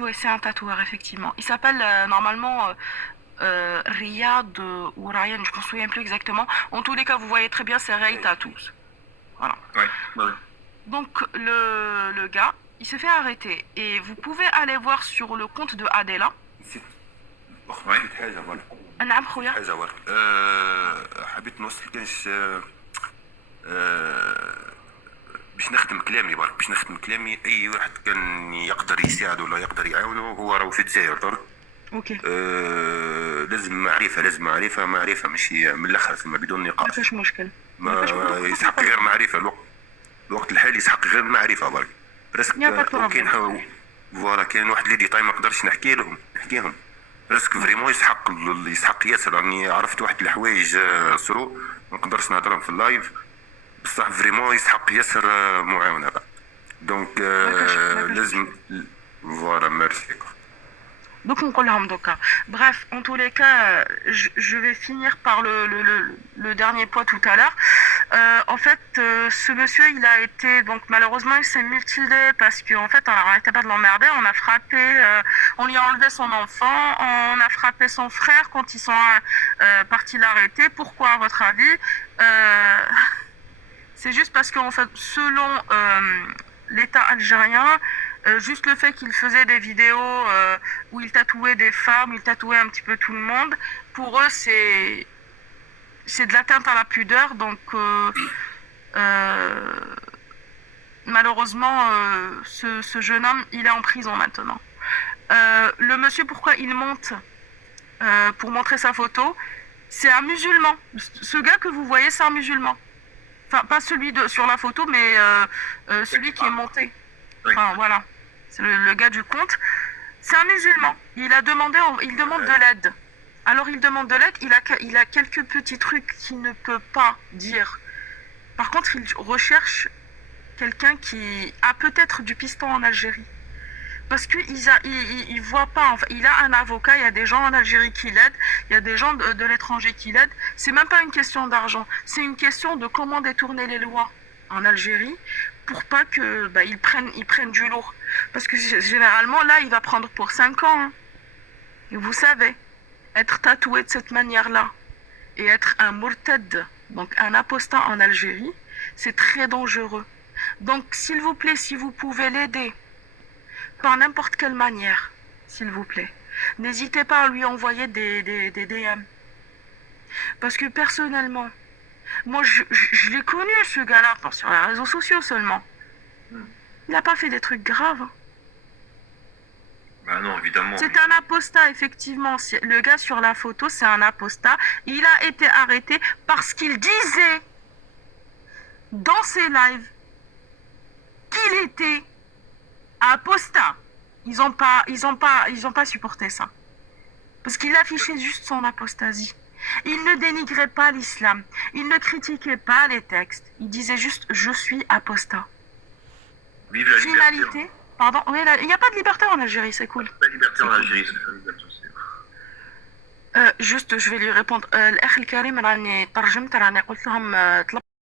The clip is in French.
ouais, c'est un tatoueur, effectivement. Il s'appelle normalement Riyad ou Ryan, je ne me souviens plus exactement. En tous les cas, vous voyez très bien, c'est Ray Tattoos. Voilà. Ouais, ouais. Donc, le gars, il se fait arrêter. Et vous pouvez aller voir sur le compte de Adela. نسيت اخت Ouais. نسيت حاجه برك. نعم خويا. حاجه برك حبيت نوصل كانش باش نختم كلامي برك باش نختم كلامي اي واحد كان يقدر يساعد ولا يقدر يعاونه هو راهو في الجزائر درك. اوكي. لازم معرفه معرفه ماشي من الاخر ثم بدون ما نقاش. فيش مشكل. ما يسحق غير معرفه الوقت الحالي يسحق غير المعرفه برك. برسك يا با بروبليم. كاين فوالا كاين واحد لي ديتاي ما نقدرش نحكيهم برسك فريمون يسحق ياسر راني عرفت واحد الحوايج صرو ما نقدرش نهضرهم في اللايف بصح فريمون يسحق ياسر معاونه بقى. دونك لازم فوالا ميرسي. Donc on colle doka. Bref, en tous les cas, je vais finir par le dernier point tout à l'heure. En fait, ce monsieur, il a été, donc malheureusement, il s'est mutilé parce qu'en fait, on n'arrêtait pas de l'emmerder. On a frappé, on lui a enlevé son enfant, on a frappé son frère quand ils sont partis l'arrêter. Pourquoi, à votre avis C'est juste parce qu'en fait, selon l'État algérien, juste le fait qu'il faisait des vidéos où il tatouait des femmes, il tatouait un petit peu tout le monde, pour eux c'est de l'atteinte à la pudeur, donc malheureusement ce jeune homme il est en prison maintenant. Le monsieur, pourquoi il monte pour montrer sa photo, c'est un musulman. Ce gars que vous voyez, c'est un musulman. Enfin, pas celui sur la photo, mais celui qui est monté. Enfin, voilà. C'est le gars du compte. C'est un musulman. Il demande de l'aide. Alors, il demande de l'aide. Il a quelques petits trucs qu'il ne peut pas dire. Par contre, il recherche quelqu'un qui a peut-être du piston en Algérie. Parce qu'il voit pas. Enfin, il a un avocat, il y a des gens en Algérie qui l'aident, il y a des gens de l'étranger qui l'aident. C'est même pas une question d'argent. C'est une question de comment détourner les lois en Algérie pour pas que ils prennent du lourd. Parce que généralement, là, il va prendre pour 5 ans. Hein. Et vous savez, être tatoué de cette manière-là et être un murtad, donc un apostat en Algérie, c'est très dangereux. Donc, s'il vous plaît, si vous pouvez l'aider, par n'importe quelle manière, s'il vous plaît, n'hésitez pas à lui envoyer des DM. Parce que personnellement, moi, je l'ai connu, ce gars-là, sur les réseaux sociaux seulement. Il n'a pas fait des trucs graves. Bah non, évidemment. C'est un apostat, effectivement. Le gars sur la photo, c'est un apostat. Il a été arrêté parce qu'il disait dans ses lives qu'il était apostat. Ils ont pas supporté ça. Parce qu'il affichait juste son apostasie. Il ne dénigrait pas l'islam. Il ne critiquait pas les textes. Il disait juste « je suis apostat ». Vive la liberté. Finalité. Pardon, oui, il n'y a pas de liberté en Algérie, c'est cool. La liberté en Algérie, c'est la liberté. juste, je vais lui répondre. الأخ الكريم راني ترجمت راني قلت لهم